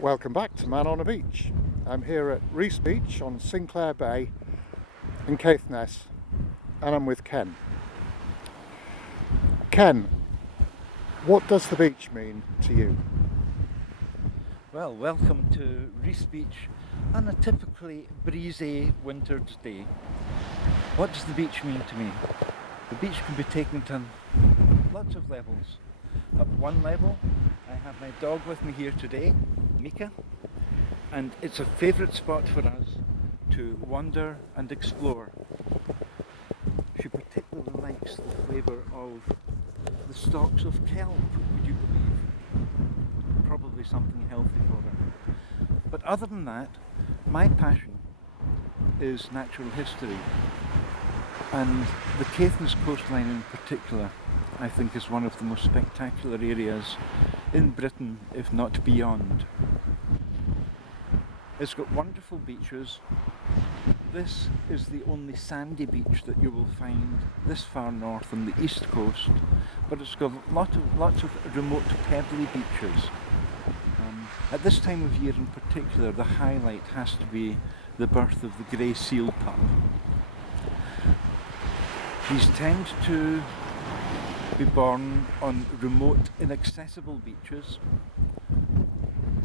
Welcome back to Man on a Beach. I'm here at Reiss Beach on Sinclair Bay in Caithness, and I'm with Ken. Ken, what does the beach mean to you? Well, welcome to Reiss Beach on a typically breezy winter's day. What does the beach mean to me? The beach can be taken to lots of levels. At one level, I have my dog with me here today, Mika, and it's a favourite spot for us to wander and explore. She particularly likes the flavour of the stalks of kelp, would you believe? Probably something healthy for her. But other than that, my passion is natural history, and the Caithness coastline in particular I think is one of the most spectacular areas in Britain, if not beyond. It's got wonderful beaches. This is the only sandy beach that you will find this far north on the east coast, but it's got lots of remote pebbly beaches. At this time of year in particular, the highlight has to be the birth of the grey seal pup. These tend to be born on remote, inaccessible beaches,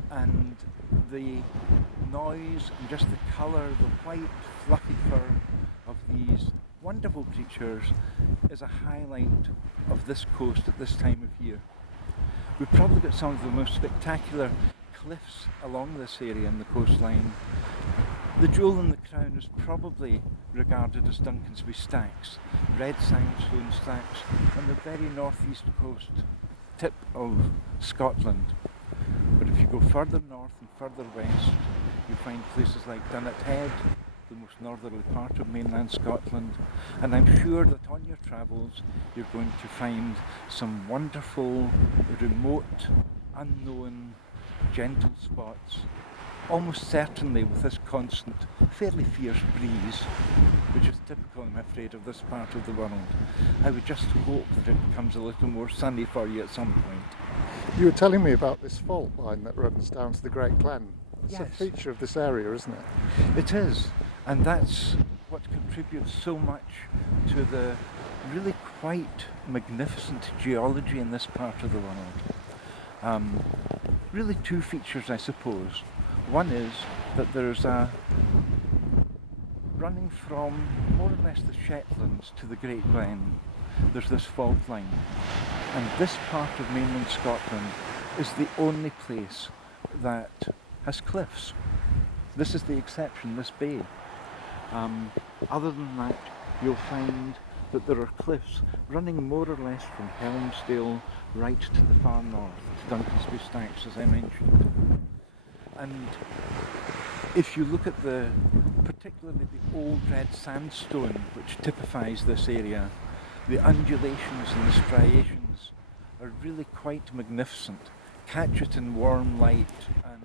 and the noise and just the colour, the white fluffy fur of these wonderful creatures is a highlight of this coast at this time of year. We've probably got some of the most spectacular cliffs along this area in the coastline. The jewel in the crown is probably regarded as Duncansby Stacks, red sandstone stacks on the very northeast coast tip of Scotland. But if you go further north and further west, you find places like Dunnet Head, the most northerly part of mainland Scotland, and I'm sure that on your travels you're going to find some wonderful, remote, unknown, gentle spots, almost certainly with this constant, fairly fierce breeze, which is typical, I'm afraid, of this part of the world. I would just hope that it becomes a little more sunny for you at some point. You were telling me about this fault line that runs down to the Great Glen. It's Yes. a feature of this area, isn't it? It is, and that's what contributes so much to the really quite magnificent geology in this part of the world. Really two features, I suppose. One is that there's a running from more or less the Shetlands to the Great Glen, there's this fault line, and this part of mainland Scotland is the only place that has cliffs. This is the exception, this bay. Other than that, you'll find that there are cliffs running more or less from Helmsdale right to the far north, to Duncansby Stacks, as I mentioned. And if you look at particularly the old red sandstone, which typifies this area, the undulations and the striations are really quite magnificent. Catch it in warm light, and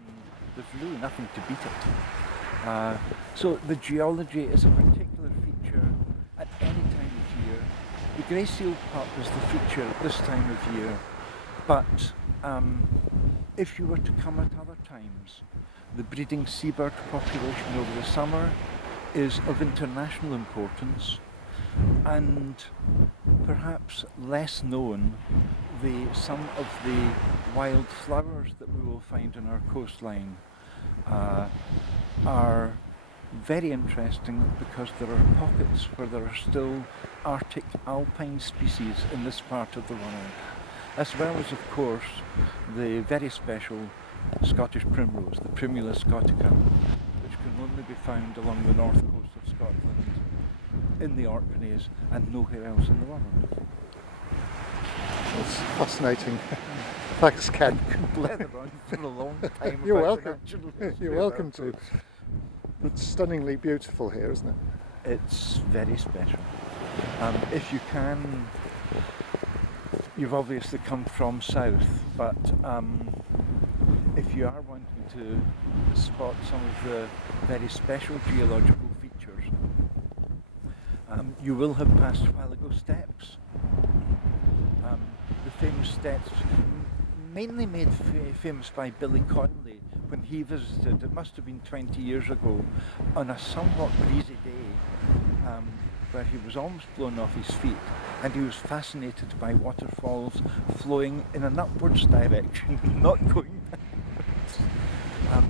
there's really nothing to beat it. So the geology is a particular feature at any time of year. The grey seal pup is the feature at this time of year, but if you were to come at other times, the breeding seabird population over the summer is of international importance, and perhaps less known, some of the wildflowers that we will find on our coastline are very interesting because there are pockets where there are still Arctic alpine species in this part of the world, as well as, of course, the very special Scottish primrose, the Primula scotica, which can only be found along the north coast of Scotland, in the Orkneys, and nowhere else in the world. It's fascinating. Thanks, Ken. I could blather on for a long time. You're about welcome. the natural history You're of welcome our to. coast. It's stunningly beautiful here, isn't it? It's very special. If you can, you've obviously come from south, but if you are wanting to spot some of the very special geological features, you will have passed While Ago Steps. The famous steps mainly made famous by Billy Connolly when he visited, it must have been 20 years ago, on a somewhat breezy day where he was almost blown off his feet, and he was fascinated by waterfalls flowing in an upwards direction, not going downwards.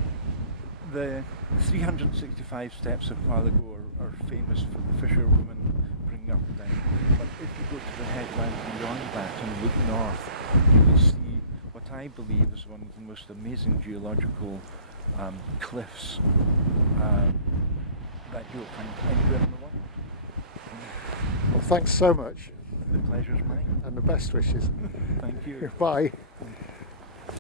The 365 steps of Malago are famous for the fisherwomen bringing up and down, but if you go to the headland beyond that and look north, you will see what I believe is one of the most amazing geological cliffs that you'll find anywhere in the world. Well, thanks so much, The pleasure's mine. and the best wishes. Thank you. Bye. Thank